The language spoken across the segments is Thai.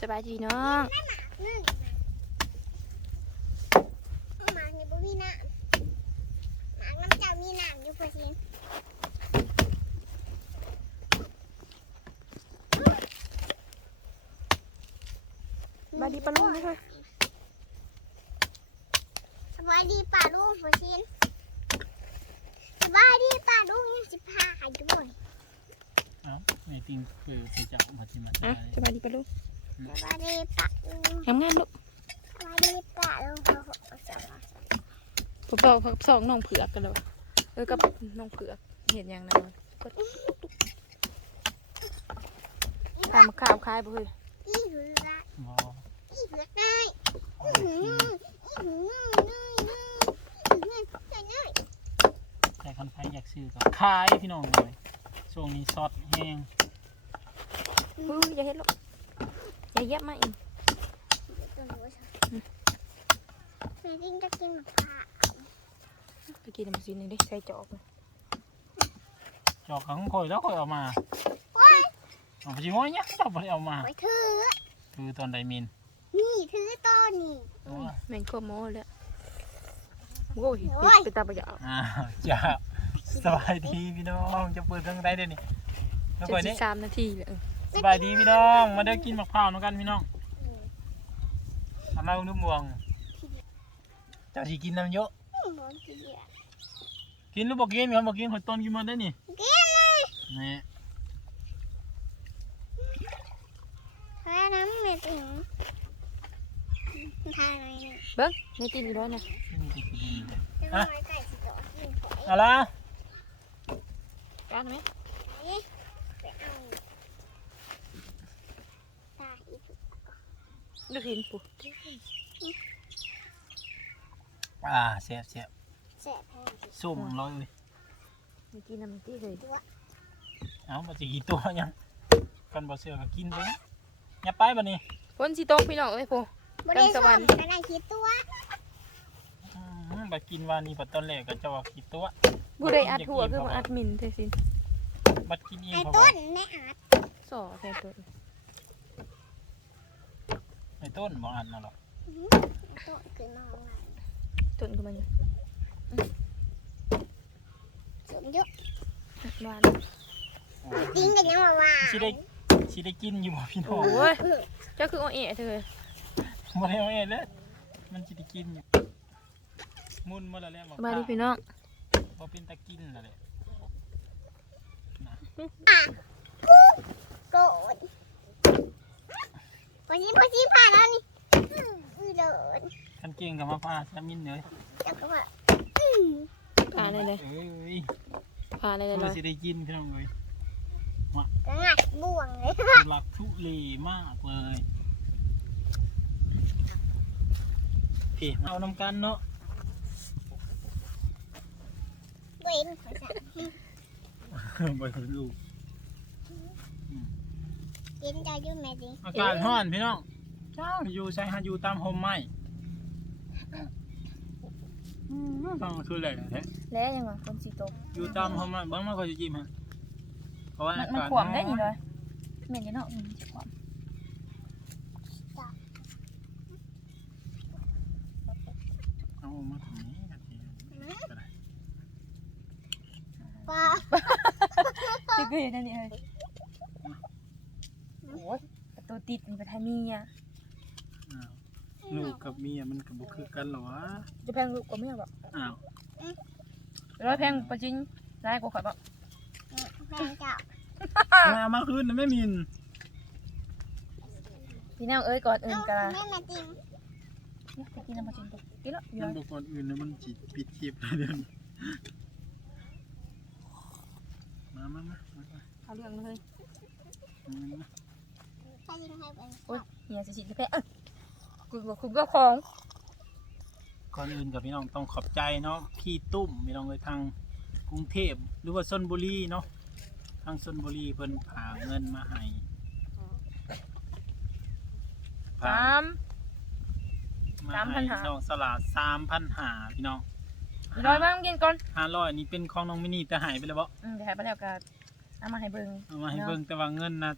สบายดีน้องนึ่งหมากนี่บ่มีน้ำหมากน้ำเจ้ามีน้ำอยู่พอดีสบายดีปะลุงนะคะสบายดีป่าลุงพอดีสบายดีป่าลุงยังสิพาให้ด้วยเอ้าในติงคือสิจะเอามาที่มาอะใช้สบายดีปะลุง สบายดีป่าลุงทำงานลูกสบายดีป่าลุงเขาเขาจะมาผมบอกผมสองน้องเผือกกันเลยเออกับน้องเผือกเห็นยังนะกดตามมาข่าวคลายไปเลยอีเหือกบ่อีเหือกได้อีเหือกอีเหือกได้ได้อีเหือกได้ได้แต่คันใครอยากซื้อก็ขายพี่น้องเลยช่วงนี้ซอสแห้งอุ้ยอย่าเห็นลูกอย่า เย็บมาอีกตัวหนูสิแม่ดิ้งจะกินมะพร้าวไปกินน้ำซีนี่ดิใส่จอกเลยจอกของข่อยแล้วข่อยเอามาว้ายเอาไปสิว่าเนี่ยเจ้าบ่ได้เอามาไว้ถือคือตอนใดมินนี่ถือต้นนี่โอ้ยแมงโคโมเลยโอ้ยโอ้ยไปตาประหยัดอ่าจ้าสบายดีพี่น้องจะเปิดทางใดเด้อนี่แล้วเจ็ก่อดยสินี่บสามนาทีเลยเออ สบายดีพี่น้อง มาเด้อกินมะพร้าวนํกันพี่น้องทำมาอุ้มม่วง เจ้าสิกินน้ำเยอะหมอนเกลียดกินหรือบ่กินครับบ่กินข่อยต้นกินหมาได้อนี่กินเลยนี่แค่น้ำไม่ถึงทานอะไรเนี่ยเบิ้งไม่กินอีกแล้วนะนี่สิกินเลยน้ำมันไก่สิโดดกินหอยเอาละการไหม ไปเอาตาอีก ลูกหินปุ๊อ่าเสียบเสียบแสบแห้งสุ่มร้อยเลยไม่กินน้ำตีเลยเอาบ่สิกี่ตัวยังกันบ่เสือก็กินไปอย่าไปบัดนี้ฝนสีตกพี่น้องเอ้ยปูบริสสุวรทรธิ์ค์กระไดคิดตัวอืมบัดกินวานี้บัดตอนแรกก็เจะว่ากี่ตัวผู้ใดอัดหัวคือมาอัดมินเทสินบัดกินเองไอ้เพราะต้ว่านแม่อาจส่อแค่ตัวใน ต้นบ่อันน่ะหรอกต้นคือน้องไงต้นก็มันสมยุกหวานโอ้ยจริงกันยังว่าว่าสิได้สิได้กินอยู่บ่พี่น้องโอ้ยเจ้าคือโอเอะเธอบ่ได้เอาเองเด้อมันสิได้กินอยู่มุนมาแล้วแหละสบายดีพี่น้องบ่เป็นตะกินแล้วแหละโกรธ พอชิพอชิผ่านแล้วนี่อืมอือโดนคันเก่งก็มาพาซามินเลยแล้วก็ว่าอืมผ่านเลยเลยเอ้ยผ่านเลยเลเพื่อยสิได้กินพี่น้องเอ้ยก็งัดบ่วงเลยทุลักทุเลมากเลยพี่เอานำกันเนาะเว้นของฉันบ่ให้ลูก กินจะยุ่งแม่ดิ อากาศร้อนพี่น้องเจ้าอยู่ใช้หาอยู่ตามโฮมไม้อืมฟังคืออะไรแท้แล้วยังวะฝนสีตก อยู่ตามโฮมไม้เบิ่งมาค่อยสิจิ้มฮะเพราะว่ามันอามันกาศขวมได้นี่เลยเหม็นจะเนาะมันขวมเอามาตรงนี้กันทีก็ได้ป้า จะเกยนั่นนี่เลยโอ้ยประตูติดมีปัญหามีอะอ้าวลูกกับเมียมันก็บ่คือกันหรอวะจะแพงลูกกว่าเมียบอกอ้าวร้อยแพงประจิงได้กว่าข่อยบอกแม่เจ้ามามาคืนนะแม่มินพี่น้องเอ้ยก่อนอื่นกันแม่มาติมเนี่ยไปกินน้ำประจิงตัวกินแล้วอยู่มันบอกก่อนอื่นนะมันจิปิดคลิปเลยเดี๋ยวนี้มามามามามาเอาเรื่องเลยมามา ใครยิงให้ไปโอ้ยเฮียสิสิจะแพ้เอ้ยคุณบอกคุณก็ของก่อนอื่นกับพี่น้องต้องขอบใจเนาะพี่ตุ้มพี่น้องเลยทางกรุงเทพหรือว่าชนบุรีเนาะทางชนบุรีเพิ่นผากเงินมาให้ผาสาม มาสามพัให้นห้า น้องสลาสามพันหาพี่น้องร้อยบ้างกินก่อนห้าร้อยนี่เป็นของน้องมินี่แต่หายไปแล้วบ่อืมเดี๋ยวให้ไปแล้วก็เอามาให้เบิ่งเอามาให้เบิ่งแต่ว่าเงินนะ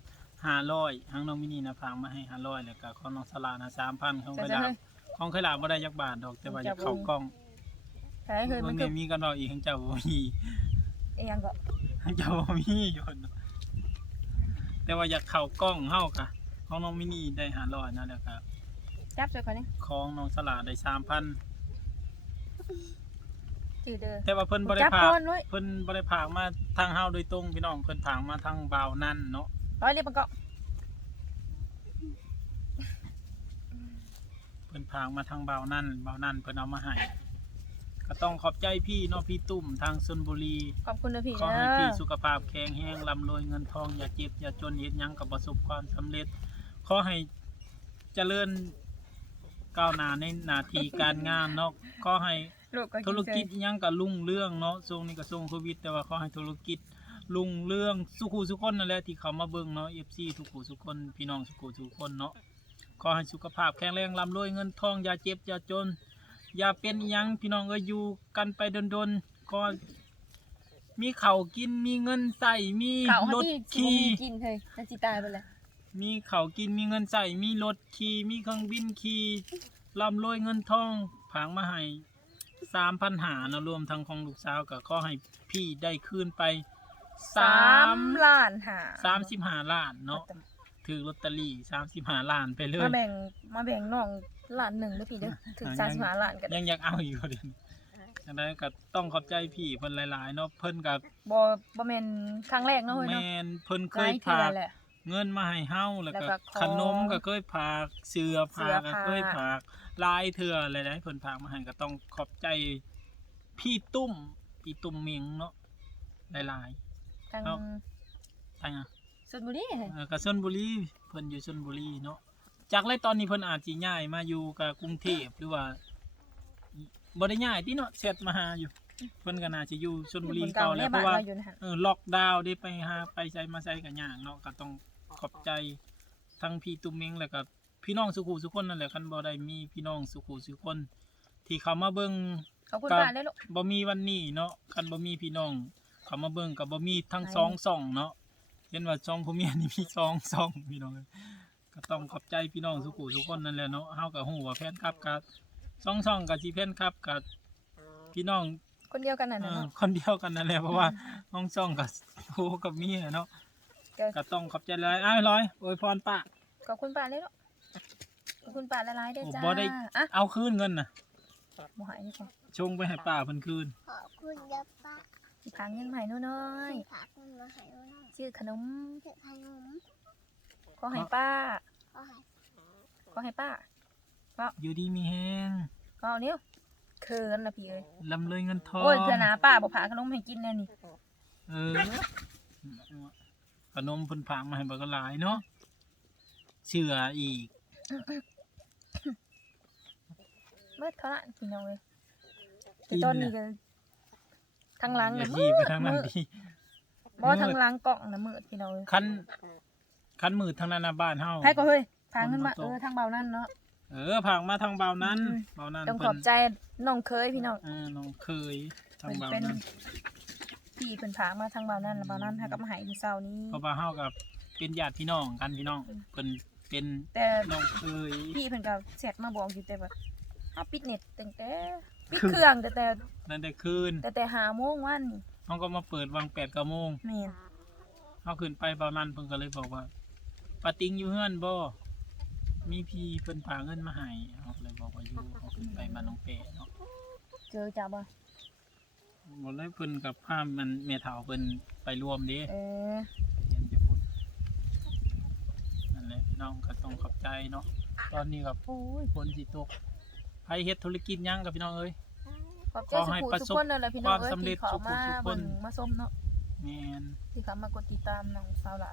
ห้าร้อยทางน้องมินี่นะฝากมาให้ห้าร้อยแล้วก็ของน้องสลานะสามพันของจะเคยจะลาให้ของเคยลาบ่ได้ยักบาทดอกแต่ว่าอยากเข้ากล้องใช่เคยเบิ่มันงก็เนี่ยมีกันดอกอีกทั้งเจ้าบ่มีเอียงก็ทั้งเจ้าบ่มีอยู่เนาะแต่ว่าอยากเข้ากล้องเฮากะของน้องมินี่ได้ห้าร้อยนะแล้วก็จับใส่คนนี้ของน้องสลาได้สามพันจืดเด้อแต่ว่าเพิ่นบ่ได้จับพาก้อนไว้เพิ่นบ่ได้พากมาทางเฮาโดยตรงพี่น้องเพิ่นพากมาทางบ่าวนั่นเนาะ ร้อยเรียบมันก็เพิ่นพากมาทางบ่าวนั่นบ่าวนั่นเพิ่นเอามาให้ก็ต้องขอบใจพี่เนาะพี่ตุ้มทางชลบุรี ขอบคุณนะพี่ขอเด้ให้พี่อสุขภาพแข็งแรงร่ำรวยเงินทองอย่าเจ็บอย่าจนเฮ็ดหยังก็ประสบความสำเร็จ ขอให้เจริญก้าวหน้าในหน้าที่การงานเนาะขอให้ ลูกก็ธุรกิจอิหยังก็รุ่งเรื่องเนาะช่วงนี้ก็ช่วงโควิด แต่ว่าขอให้ธุรกิจ รุ่งเรื่องสุขุสุขคนนั่นแหละที่เขามาเบิ่งเนาะ FC ทุกผู้ทุกคนพี่น้องสุขุทุกคนเนาะขอให้สุขภาพแข็งแรงร่ำรวยเงินทองอย่าเจ็บอย่าจน อย่าเป็นอิหยังพี่น้องเอ้ยอยู่กันไปดนๆก็มีข้าวกินมีเงินใส่มีข่าวให้รถพี่สิขี่บ่มีกินเฮ้ยน่าสิตายไปแล้วมีข้าวกินมีเงินใส่มีรถขี่มีเครื่องบินขี่ร่ำรวยเงินทองผางมาให้สามพันหาเนาะรวมทั้งของลูกสาวก็ขอให้พี่ได้คืนไป สาสามมล้านหาสามสิบห้าล้านเนาะถือลอตเตอรี่สามสิบห้าล้านไปเลย มาแบ่งมาแบ่งน้องล้านหนึ่งเด้อพี่เด้อถึงอ่าสามสิบห้าล้านกันยังอยากเอาอยู่เด่นฉะนั้นก็ต้องขอบใจพี่เพิ่นหลาย ๆ เนาะเพิ่นกับบ่บ่แม่นครั้งแรกเนาะเฮ้ยแมเนาะนเพิ่นเคหลายยเทื่พาอแหละเงินมาให้เฮาแล้วก็แล้วก็ของขนมก็เคยพากเสื้อเสื้พาอกก็ผ้าเคยพากลายเถื่ออะไรนะเพิ่นพากมาให้ก็ต้องขอบใจพี่ตุ้มพี่ตุ้มเมิงเนาะหลาย ทางเอ้าๆทางอะชลบุรีเฮ้ยเออกับชลบุรีเพิ่นอยู่ชลบุรีเนาะจากไรตอนนี้เพิ่นอาจสิย้ายมาอยู่กับกรุงเทพหรือว่าบ่ได้ย้ายติเนาะเสร็จมาหาอยู่ เพิ่นก็น่าจะอยู่ชลบุรีคนเก่าเก่าแล้เนี่วยเพบ้านราะว่าเราอยู่นะฮะเออล็อกดาวน์ได้ไปหาไปใช้มาใช้กันยากเนาะก็ต้องขอบใจทั้งพี่ตุ้มเมงแล้วก็พี่น้องสุขุสุขคนนั่นแหละคันบ่ได้มีพี่น้องสุขุสุขคน ที่เขามาเบิ่ง ขอบคุณครับป้าได้อลูกบ่มีวันนี้เนาะคันบ่มีพี่น้อง เขามาเบิ่งก็บ่มีทั้งไหนสองซ่องเนาะเห็นว่าช่องผู้เมียนี่มีสองซ่องพี่น้องเอ้ยก็ต้องขอบใจพี่น้องสุขุสุขคนนั่นแหละเนาะเฮาก็ฮู้ว่าแฟนคลับก็สองซ่องก็สิแฟนคลับก็พี่น้องคนเดียวกันน่ะเอนะอเนาะคนเดียวกันนั่นแหละเพราะว่าน้องซ่องกับโูกับเมียเนาะก็ก็ต้องขอบใจหลายอ้ายร้อยอวยพรป้าขอบคุณป้าได้อลูกขอบคุณป้าหลายๆเด้อโอ้จ้าบ่ได้อะเอาคืนเงินน่ะบ่หายนี่ก่อนชงไปให้ป้าเพิ่นคืนขอบคุณเด้อป้า สิพาเงินมาให้หนูน้อยฝากเงินมาให้เราหน่อยซื้อขนมเพื่อขนมขอให้ป้าขอให้ขอให้ป้าอยู่ดีมีแฮงก็เอานิ้วเคินนะพี่เอ้ยลำเลยเงินทองโอ้ยเพื่อนหนาป้าบอกพาขนมให้กินแน่นี่เออขนมเพิ่นฝากมาให้บ่ก็หลายเนาะเชื่ออีกเมื่อเท่านั้นพี่น้องเลยแต่ตอนนี้ก็ ทางหลังอย่าน่ะยีไปทางนั้นมืดดิบ่ทางหลังกล่องนะมืดพี่น้องเลยคันคันมืดทางนั้นน่ะบ้านเฮาให้ก็เฮ้ยพาเงินมาคนมาส่เอง อทางเบานั่นเนาะ เออผากมาทางเบานั้นอืม เบานั้นต้องขเพิ่อนบใจน้องเคยพี่น้อง เออน้องเคยทางเป็นเบาเป็น นั้นพี่เพิ่นพามาทางเบานั่นแล้วเบานั่นหากับมาให้มื้อเช้านี้ เพราะว่าเฮากับเป็นญาติพี่น้องกันพี่น้องเพิ่นเป็นแต่น้องเคย พี่เพิ่นก็แชทมาบอกอยู่แต่ว่าเอาปิดเน็ตตั้งแต่ปิดเครื่องแต่แต่ นั่นได้คืนแต่แต่5โมงวันนี่เฮาก็มาเปิดวัง8 9โมงแม่นเฮาขึ้นไปเบานั้นเพิ่นก็เลยบอกว่าปาติงอยู่เฮือนบ่มีพี่เพิ่นพาเงินมาให้เฮาก็เลยบอกว่าอยู่เฮาขึ้นไปบ้านน้องแปะเนาะเจอจ้าบ่บ่เลยเพิ่นกับพามันแม่เฒ่าเพิ่นไปรวมเด้ เออเรียนจะพูดนั่นแหละพี่น้องก็ต้องขอบใจเนาะ ตอนนี้ก็โอ้ยฝนสิตกใครเฮ็ดธุรกิจหยังกับพี่น้องเอ้ย ขอบใจขอสุให้ขุประทุกสบคนเลยล่ะพี่น้องความเอ้ยสำเร็จที่เขามาทุกๆคนเบิ่งมาส้มเนาะแม่นที่เขามากดติดตามน้องสาวหลา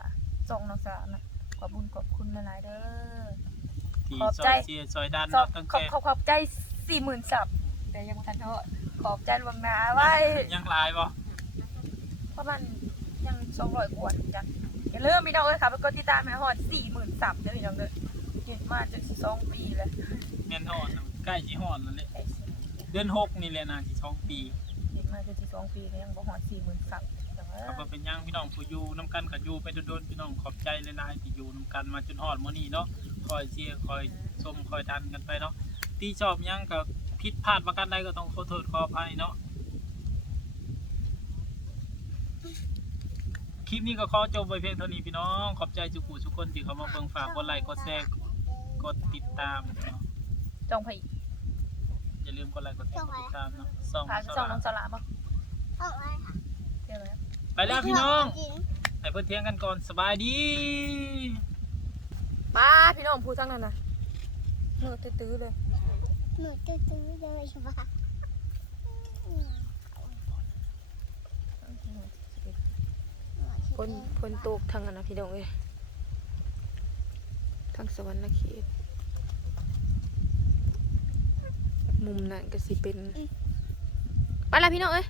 ส่งน้องสาวนะขอบคุญขอบคุณหลายๆเด้อ ที่ขอบซอใจยเสียซอยดันขอบเนาะตั้งขอบแต่ขอบขอบใจสี่หมื่นสับแต่ยังบ่ทันเทาะขอบใจลวงหน้าไว้ยังหลายบ่ประมาณยังสองร้อยกว่าจ้ะอย่าลืมพี่น้องเอ้ยค่ะไปกดติดตามให้ฮอดสี่หมื่นสับเด้อพี่น้องเด้อยืนมาจนสิสองปีแล้วแม่นฮอดนะใกล้สิฮอดแล้วแหละไอ้สิ เดือนหกนี่แหละนะสิสองปียืนมาจนสิสองปีแล้วยังบ่ฮอดสี่หมื่นสับจังเอ้ครับว่าเป็นหยังพี่น้องผู้อยู่น้ำกันกับอยู่ไปโดนๆพี่น้องขอบใจหลายๆที่อยู่น้ำกันมาจนฮอดมื้อนี้เนาะคอยเชียร์คอยชมคอยดันกันไปเนาะที่ชอบหยังกับผิดพลาดประการใดก็ต้องขอโทษขออภัยเนาะคลิปนี้ก็ขอจบไว้เพียงเท่านี้พี่น้องขอบใจทุกผู้ทุกคนที่เข้ามาเบิ่งฝากกดไลค์กดแชร์กดติดตามเนาะ จองไปอีก อย่าลืมกดไลค์กดแชร์กดติดตามเนาะส่องพาไปส่องน้องสลาบ่เอาไว้ค่ะเที่ยวแล้วไปแล้วพี่น้องกินให้เพื่อนเที่ยงกันก่อนสบายดีมาพี่น้องพูดทั้งนั้นน่ะเนื้อตื้อๆเลย หนูตื้อๆเลยว่าพนพนตกทางนั้นนะพี่น้องเอ้ยทางสวรรค์เขต มุมนั้นก็สิเป็น ไปละพี่น้องเอ้ย